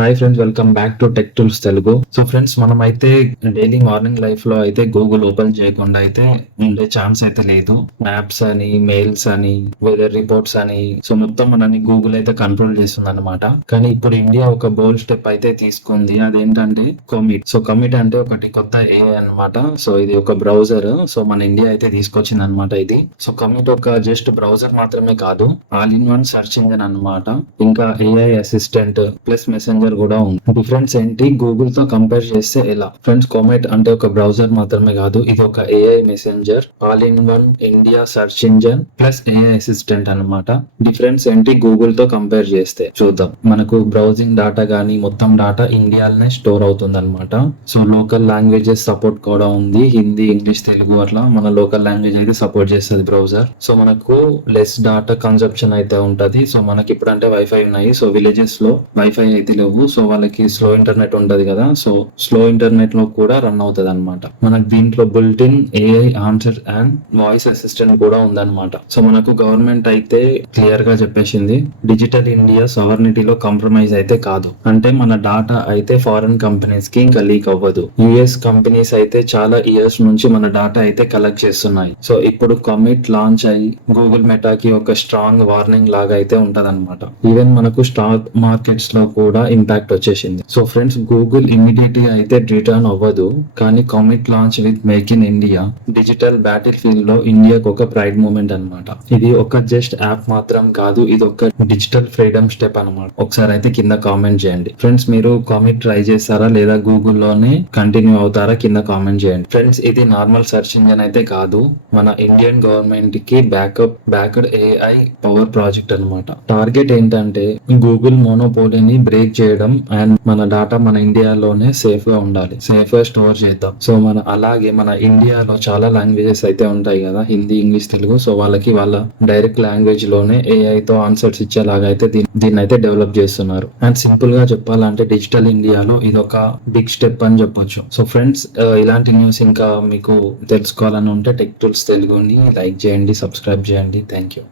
Hi friends, welcome back to tech tools Telugu. So friends, మనం అయితే daily morning life లో అయితే గూగుల్ ఓపెన్ చేయకుండా అయితే ఉండే ఛాన్స్ అయితే లేదు. మ్యాప్స్ అని, మెయిల్స్ అని, వెదర్ రిపోర్ట్స్ అని, సో మొత్తం మనని గూగుల్ అయితే కంట్రోల్ చేస్తుంది అనమాట. కానీ ఇప్పుడు ఇండియా ఒక బోల్డ్ స్టెప్ అయితే తీసుకుంది. అదేంటంటే కమిట్. సో కమిట్ అంటే ఒకటి కొత్త ఏఐ అనమాట. సో ఇది ఒక బ్రౌజర్. సో మన ఇండియా అయితే తీసుకొచ్చింది అనమాట ఇది. సో కమిట్ ఒక జస్ట్ బ్రౌజర్ మాత్రమే కాదు, all in one search engine అనమాట. ఇంకా ఏఐ అసిస్టెంట్ ప్లస్ మెసెంజర్ కూడా ఉంది. డిఫరెన్స్ ఏంటి గూగుల్ తో కంపేర్ చేస్తే ఎలా? ఫ్రెండ్స్, కామెట్ అంటే ఒక బ్రౌజర్ మాత్రమే కాదు, ఇది ఒక AI messenger, all in one India search engine plus AI assistant అన్నమాట. డిఫరెన్స్ ఏంటి గూగుల్ తో కంపేర్ చేస్తే చూద్దాం. మనకు బ్రౌజింగ్ డేటా గానీ మొత్తం డేటా ఇండియాలోనే స్టోర్ అవుతుంది అనమాట. సో లోకల్ లాంగ్వేజెస్ సపోర్ట్ కూడా ఉంది, హిందీ, ఇంగ్లీష్, తెలుగు అట్లా మన లోకల్ లాంగ్వేజ్ అయితే సపోర్ట్ చేస్తుంది బ్రౌజర్. సో మనకు లెస్ డేటా కన్సంప్షన్ అయితే ఉంటది. సో మనకి ఇప్పుడు అంటే వైఫై ఉన్నాయి. సో విలేజెస్ లో వైఫై అయితే లేవు. సో వాళ్ళకి స్లో ఇంటర్నెట్ ఉంటది కదా. సో స్లో ఇంటర్నెట్ లో కూడా రన్ అవుతుంది అనమాట. మనకు దీంట్లో బుల్ట్ in AI answer and voice assistant కూడా ఉందన్నమాట. సో మనకు గవర్నమెంట్ అయితే క్లియర్ గా చెప్పేసింది, డిజిటల్ ఇండియా సావర్నిటీలో కాంప్రమైజ్ అయితే కాదు. అంటే మన డాటా అయితే ఫారెన్ కంపెనీస్ కి ఇంకా లీక్ అవ్వదు. యుఎస్ కంపెనీస్ అయితే చాలా ఇయర్స్ నుంచి మన డాటా అయితే కలెక్ట్ చేస్తున్నాయి. సో ఇప్పుడు కమిట్ లాంచ్ అయ్యి గూగుల్ మెటాకి ఒక స్ట్రాంగ్ వార్నింగ్ లాగా అయితే ఉంటదన్నమాట. ఈవెన్ మనకు స్టాక్ మార్కెట్స్ లో కూడా ఇంపాక్ట్ వచ్చేసింది. సో ఫ్రెండ్స్, గూగుల్ ఇమీడియట్ గా అయితే రిటర్న్ అవ్వదు, కానీ కామిట్ launch with make in India digital battle field లో ఇండియాకు ఒక ప్రైడ్ మూమెంట్ అన్నమాట. ఇది ఒక జస్ట్ యాప్ మాత్రం కాదు, ఇది ఒక డిజిటల్ ఫ్రీడమ్ స్టెప్ అన్నమాట. ఒకసారి అయితే కింద కామెంట్ చేయండి. ఫ్రెండ్స్, మీరు కామిట్ ట్రై చేస్తారా లేదా గూగుల్లోనే కంటిన్యూ అవుతారా? కింద కామెంట్ చేయండి. ఫ్రెండ్స్, ఇది నార్మల్ సెర్చ్ ఇంజిన్ అయితే కాదు, మన ఇండియన్ గవర్నమెంట్ కి బ్యాక్డ్ ఏఐ పవర్ ప్రాజెక్ట్ అన్నమాట. టార్గెట్ ఏంటంటే గూగుల్ మోనోపోలీని బ్రేక్ చేయడం అండ్ మన డాటా మన ఇండియాలోనే సేఫ్ గా ఉండాలి, సేఫ్ గా స్టోర్ చేద్దాం. సో అలాగే మన ఇండియాలో చాలా లాంగ్వేజెస్ అయితే ఉంటాయి కదా, హిందీ, ఇంగ్లీష్, తెలుగు. సో వాళ్ళకి వాళ్ళ డైరెక్ట్ లాంగ్వేజ్ లోనే ఏఐ తో ఆన్సర్స్ ఇచ్చేలాగా అయితే దీన్ని అయితే డెవలప్ చేస్తున్నారు. అండ్ సింపుల్ గా చెప్పాలంటే డిజిటల్ ఇండియాలో ఇది ఒక బిగ్ స్టెప్ అని చెప్పొచ్చు. సో ఫ్రెండ్స్, ఇలాంటి న్యూస్ ఇంకా మీకు తెలుసుకోవాలని ఉంటే టెక్ టూల్స్ తెలుగుని లైక్ చేయండి, సబ్స్క్రైబ్ చేయండి. Thank you.